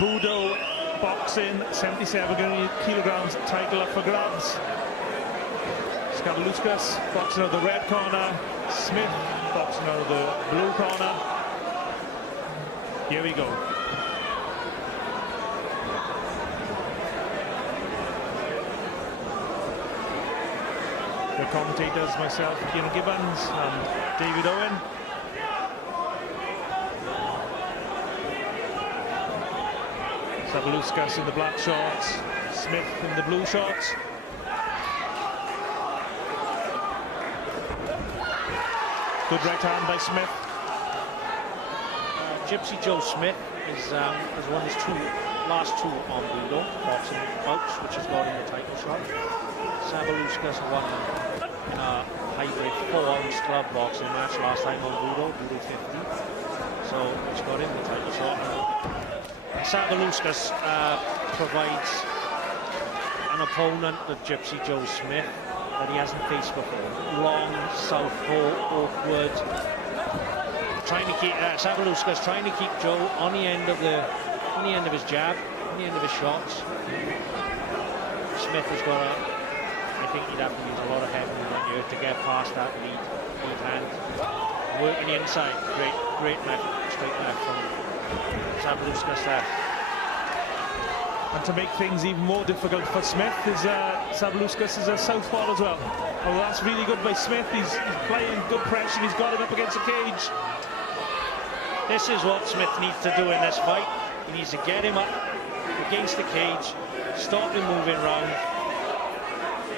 Budo boxing, 77 kilograms title up for grabs. Sabalaukis boxing out of the red corner. Smith boxing out of the blue corner. Here we go. The commentators, myself, Kieran Gibbons and David Owen. Sabalaukis in the black shorts, Smith in the blue shorts. Good right hand by Smith. Gypsy Joe Smith has won his last two on Budo boxing bouts, which has got him the title shot. Sabalaukis won in a hybrid 4-ounce club boxing match last time on Budo 50. So it's got him the title shot. And Sabalaukis provides an opponent with Gypsy Joe Smith that he hasn't faced before. Long, southpaw, awkward. Trying to keep Sabalaukis trying to keep Joe on the end of his jab, on the end of his shots. Smith has got I think he'd have to use a lot of head movement here to get past that lead hand. Working the inside, great left, straight left from Sabalaukis there. And to make things even more difficult for Smith is Sabalaukis is a southpaw as well. Oh, that's really good by Smith. He's playing good pressure. He's got him up against the cage. This is what Smith needs to do in this fight. He needs to get him up against the cage, stop him moving round,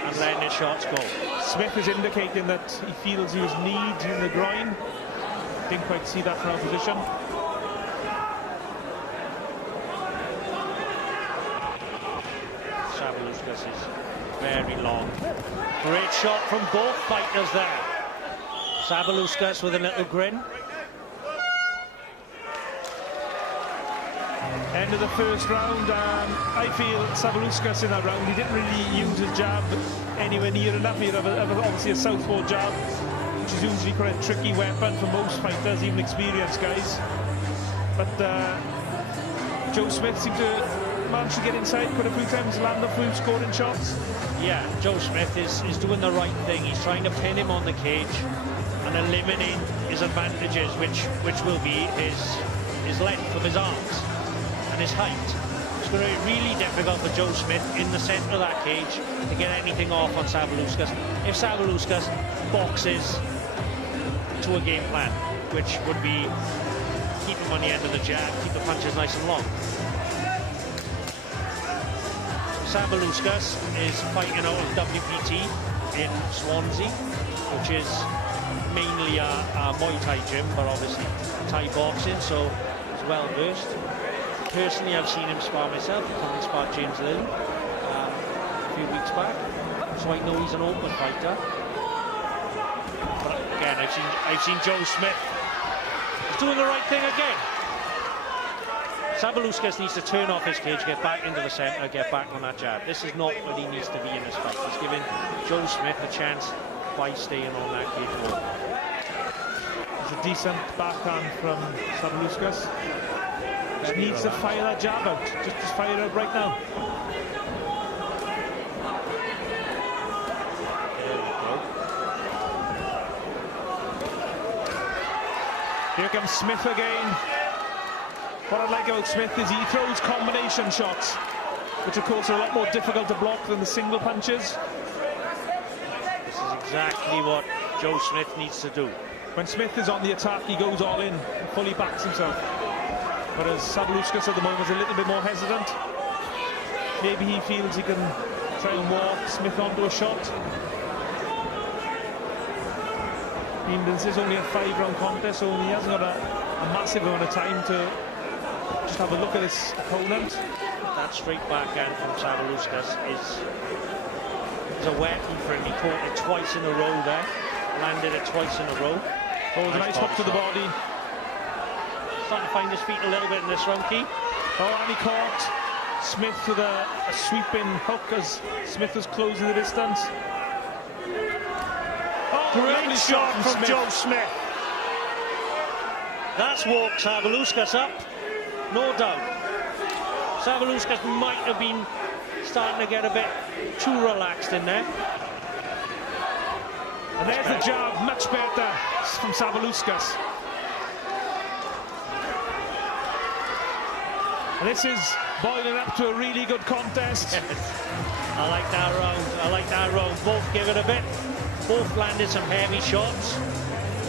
and letting his shots go. Smith is indicating that he feels he was kneed in the groin. Didn't quite see that from our position. Sabalaukis is very long. Great shot from both fighters there. Sabalaukis with a little grin. End of the first round. I feel Sabalaukis in that round, he didn't really use a jab anywhere near enough. He had obviously a southpaw jab, which is usually quite a tricky weapon for most fighters, even experienced guys. But Joe Smith seemed to manage to get inside quite a few times, land a few scoring shots. Yeah, Joe Smith is doing the right thing. He's trying to pin him on the cage and eliminate his advantages, which will be his length of his arms and his height. It's going to be really difficult for Joe Smith in the centre of that cage to get anything off on Sabalaukis. If Sabalaukis boxes to a game plan, which would be keep him on the end of the jab, keep the punches nice and long. Sabalaukis is fighting out of WPT in Swansea, which is mainly a Muay Thai gym, but obviously Thai boxing, so he's well versed. Personally, I've seen him spar myself. He came and sparred James Lilly a few weeks back, so I know he's an open fighter. But again, I've seen Joe Smith doing the right thing again. Sabalaukis needs to turn off his cage, get back into the centre, get back on that jab. This is not where he needs to be in this fight. He's giving Joe Smith a chance by staying on that cage wall. It's a decent backhand from Sabalaukis. Just needs to fire that jab out. Just fire it out right now. There we go. Here comes Smith again. What I like about Smith is he throws combination shots, which of course are a lot more difficult to block than the single punches. This is exactly what Joe Smith needs to do. When Smith is on the attack, he goes all in and fully backs himself. Whereas Sabalaukis at the moment is a little bit more hesitant. Maybe he feels he can try and walk Smith onto a shot. I mean, this is only a 5-round contest, so he hasn't got a massive amount of time to just have a look at his opponent. That straight backhand from Sabalaukis is a weapon for him. He caught it twice in a row there, landed it twice in a row. Oh, the nice hook to the body. Starting to find his feet a little bit in this round, Key. Oh, and he caught Smith with a sweeping hook as Smith was closing the distance. Oh, great shot from Smith. Joe Smith. That's walked Sabalaukis up, no doubt. Sabalaukis might have been starting to get a bit too relaxed in there. And there's the jab, much better from Sabalaukis. And this is boiling up to a really good contest. I like that round. I like that round. Both give it a bit. Both landed some heavy shots.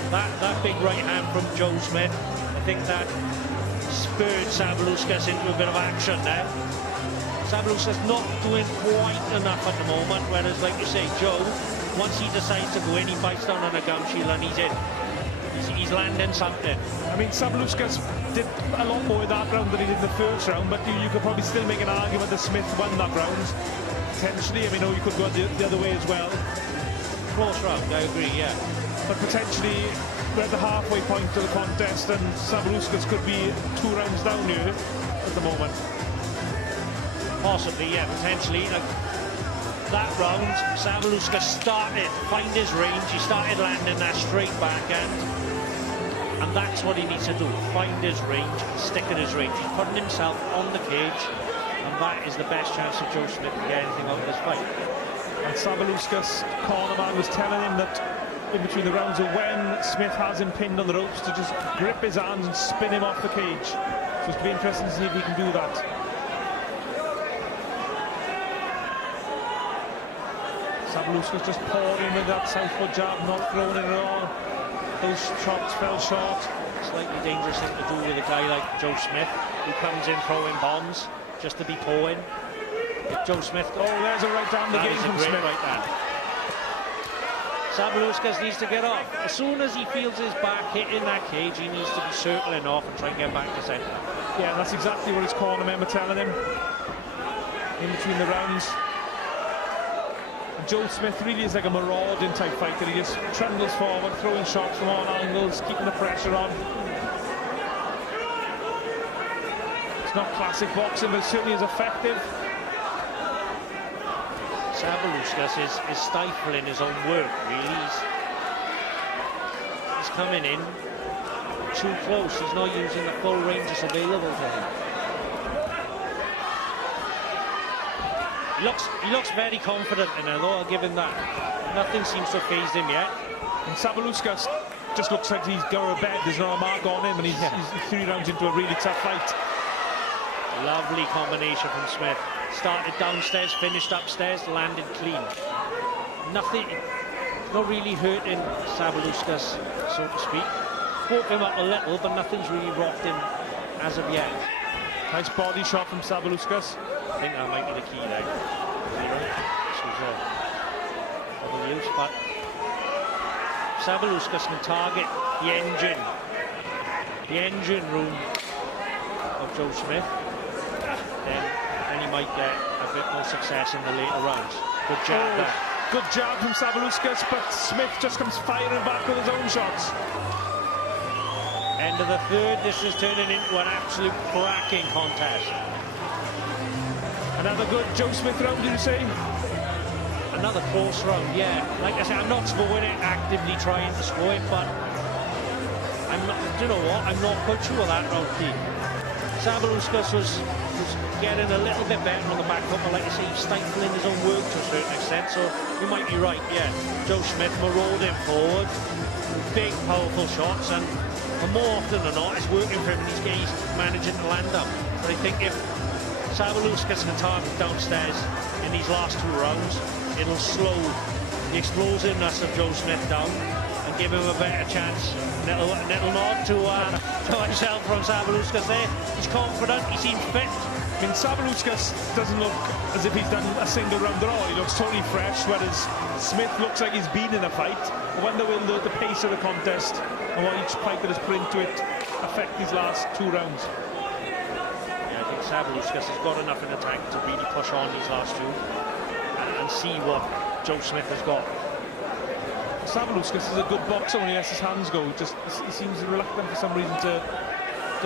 That big right hand from Joe Smith, I think that spurred Sabalaukis into a bit of action now. Sabalaukis not doing quite enough at the moment, whereas, like you say, Joe, once he decides to go in, he bites down on a gum shield and he's in. He's landing something. I mean, Sabalaukis did a lot more in that round than he did in the first round, but you could probably still make an argument that Smith won that round. Potentially, I mean, you could go the other way as well. Close round, I agree, yeah. But potentially, we're at the halfway point of the contest, and Sabalaukis could be 2 rounds down here at the moment. Possibly, yeah, potentially. Like that round, Sabalaukis started find his range. He started landing that straight backhand, and that's what he needs to do: find his range, stick at his range. He's putting himself on the cage, and that is the best chance of Joe Smith to get anything out of this fight. And Sabalaukis' cornerman was telling him that in between the rounds of when Smith has him pinned on the ropes to just grip his hands and spin him off the cage. So it's going to be interesting to see if he can do that. Sabalaukis just pouring with that southpaw jab, not throwing it at all. Those shots fell short. Slightly dangerous thing to do with a guy like Joe Smith, who comes in throwing bombs just to be pawing. If Joe Smith... Oh, there's a right hand again from Smith. Right hand. Sabalaukis needs to get off. As soon as he feels his back hitting that cage, he needs to be circling off and try and get back to centre. Yeah, that's exactly what his corner men were telling him in between the rounds. And Joe Smith really is like a marauding type fighter. He just trundles forward, throwing shots from all angles, keeping the pressure on. It's not classic boxing, but it certainly is effective. Sabalaukis is stifling his own work, really. He's coming in too close. He's not using the full range that's available to him. He looks very confident in it, though, I'll give him that. Nothing seems to have phased him yet. And Sabalaukis just looks like he's going to bed. There's not a mark on him, and he's 3 rounds into a really tough fight. Lovely combination from Smith. Started downstairs, finished upstairs, landed clean. Nothing, not really hurting Sabalaukis, so to speak. Woke him up a little, but nothing's really rocked him as of yet. Nice body shot from Sabalaukis. I think that might be the key there. This was double use, but Sabalaukis can target the engine room of Joe Smith. Then he might get a bit more success in the later rounds. Good jab there. Good jab from Sabalaukis, but Smith just comes firing back with his own shots. End of the third, this is turning into an absolute cracking contest. Another good Joe Smith round, did you say? Another close round, yeah. Like I said, I'm not scoring it, actively trying to score it, but I'm not, do you know what? I'm not quite sure of that round, Keith. Sabalaukis was getting a little bit better on the back foot, but like I say, he's stifling his own work to a certain extent, so you might be right, yeah. Joe Smith marauded him forward, big, powerful shots, and more often than not, it's working for him, and he's managing to land them. But I think if Sabalaukis can target downstairs in these last 2 rounds, it'll slow the explosiveness of Joe Smith down and give him a better chance. Little nod to myself from Sabalaukis there. He's confident, he seems fit. I mean, Sabalaukis doesn't look as if he's done a single round at all. He looks totally fresh, whereas Smith looks like he's been in a fight. I wonder will the pace of the contest and what each fighter has put into it affect these last 2 rounds. Yeah, I think Sabalaukis has got enough in the tank to really push on these last 2 and see what Joe Smith has got. Sabalaukis is a good boxer when he lets his hands go. Just he seems reluctant for some reason to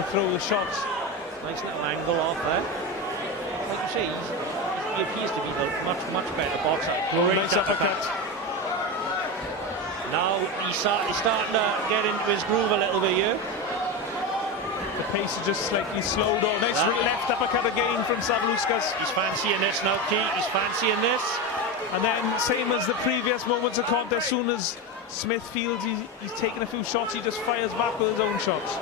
throw the shots. Nice little angle off there. Like you say, he appears to be a much better boxer. Great nice uppercut. Now he's starting to get into his groove a little bit here. The pace is just slightly slowed. Oh, nice left uppercut again from Sabalaukis. He's fancying this now, Key. He's fancying this. And then, same as the previous moments of contest, as soon as Smith feels he's taken a few shots, he just fires back with his own shots.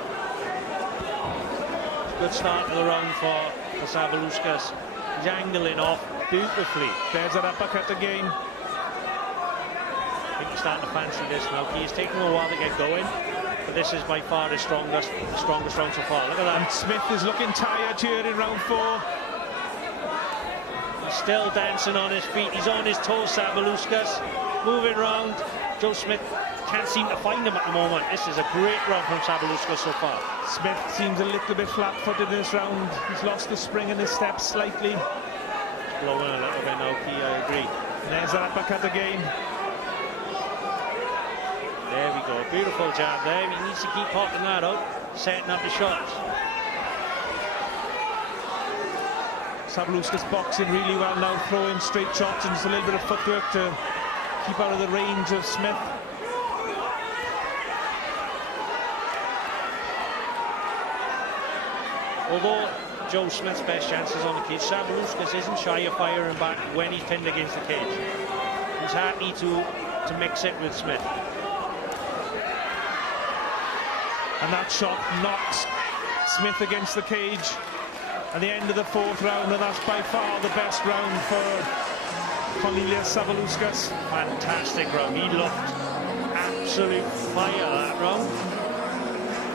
Good start of the round for Sabalaukis. He's angling off beautifully. There's that uppercut again. I think he's starting to fancy this now. He's taking a while to get going, but this is by far the strongest round so far. Look at that. And Smith is looking tired here in round 4. He's still dancing on his feet. He's on his toes, Sabalaukis. Moving round. Joe Smith can't seem to find him at the moment. This is a great run from Sabalaukis so far. Smith seems a little bit flat-footed in this round. He's lost the spring in his steps slightly. It's blowing a little bit now, Key, I agree. And there's that uppercut again. There we go. Beautiful jab there. He needs to keep popping that out, setting up the shots. Sabalaukis boxing really well now, throwing straight shots and just a little bit of footwork to keep out of the range of Smith. Although Joe Smith's best chances on the cage, Sabalaukis isn't shy of firing back when he's pinned against the cage. He's happy to mix it with Smith. And that shot knocks Smith against the cage at the end of the 4th round, and that's by far the best round for Kornieljus Sabalaukis. Fantastic round. He looked absolute fire that round.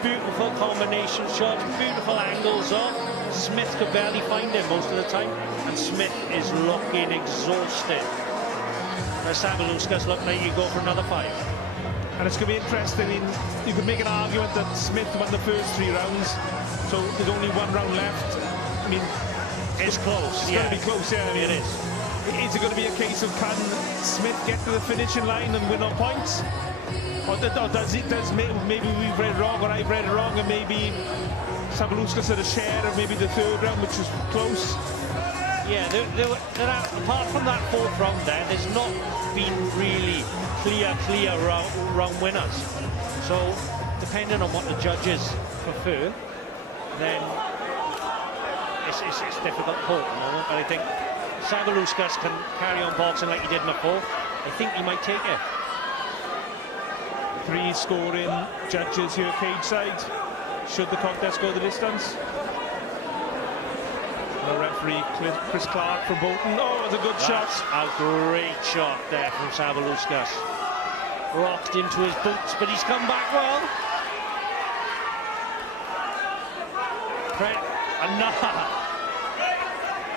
Beautiful combination shots, beautiful angles off. Smith could barely find him most of the time, and Smith is looking exhausted. Now Sabalaukis look like you go for another 5. And it's going to be interesting. I mean, you could make an argument that Smith won the first 3 rounds, so there's only 1 round left. I mean, it's close. It's going to be close, yeah. I mean, it is. Is it going to be a case of can Smith get to the finishing line and win on points? Or maybe we've read wrong, or I've read it wrong, and maybe Sabalaukis had a share of maybe the 3rd round, which was close. Yeah, apart from that 4th round there's not been really clear round winners. So, depending on what the judges prefer, then it's difficult to call at the moment. But I think Sabalaukis can carry on boxing like he did in the 4th. I think he might take it. 3 scoring judges here cage side. Should the contest go the distance? The referee Chris Clark from Bolton. Oh, it's a good shot. A great shot there from Sabalaukis. Rocked into his boots, but he's come back well. Another.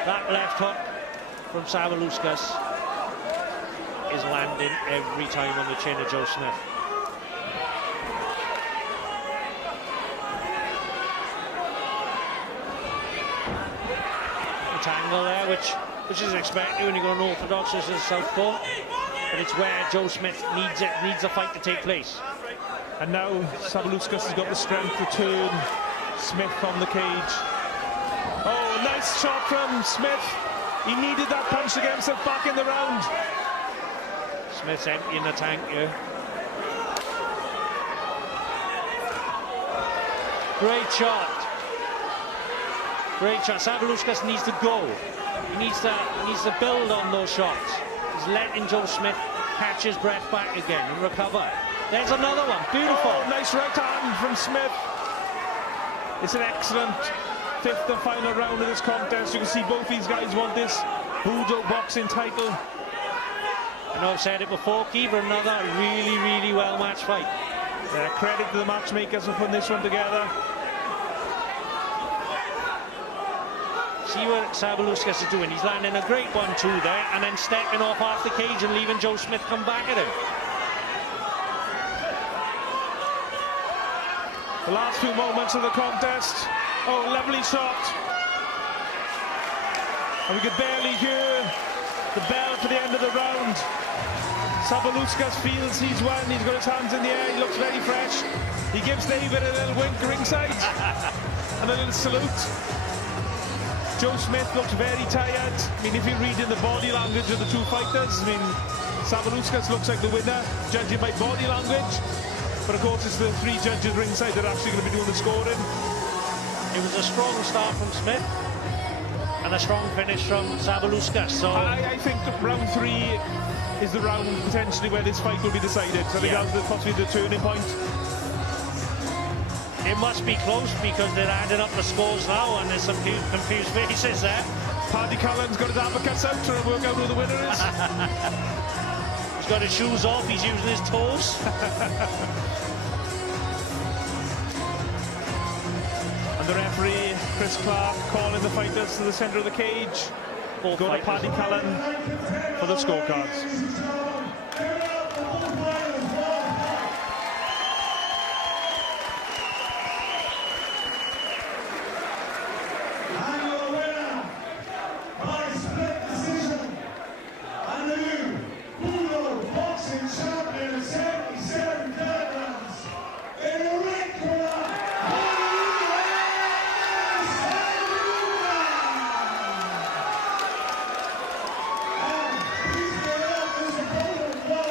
That left hook from Sabalaukis is landing every time on the chin of Joe Smith. Angle there, which is expected when you go an orthodox as a southpaw, but it's where Joe Smith needs a fight to take place. And now Sabalaukis has got the strength to turn Smith on the cage. Oh, nice shot from Smith. He needed that punch to get himself back in the round. Smith's emptying the tank here. Great shot. Great shot. Sabalaukis needs to go. He needs to build on those shots. He's letting Joe Smith catch his breath back again and recover. There's another one. Beautiful. Oh, nice right hand from Smith. It's an excellent 5th and final round of this contest. You can see both these guys want this Budo boxing title. I know I've said it before, Keith, but another really, really well-matched fight. Yeah, credit to the matchmakers for putting this one together. See what Sabalaukis is doing. He's landing a great 1-2 there and then stepping off half the cage and leaving Joe Smith come back at him. The last few moments of the contest. Oh, lovely shot. And we could barely hear the bell for the end of the round. Sabalaukis feels he's won. He's got his hands in the air. He looks very fresh. He gives David a little wink ringside and a little salute. Joe Smith looks very tired. I mean, if you're reading the body language of the 2 fighters, I mean, Sabalaukis looks like the winner, judging by body language. But of course, it's the 3 judges ringside that are actually going to be doing the scoring. It was a strong start from Smith and a strong finish from Sabalaukis. So I think that round 3 is the round potentially where this fight will be decided. So I think that's possibly the turning point. it must be close because they're adding up the scores now, and there's some confused faces there. Paddy Cullen's got his uppercuts out, trying to work out who the winner is. He's got his shoes off, he's using his toes. And the referee, Chris Clark, calling the fighters to the centre of the cage. Go to Paddy Cullen for the scorecards.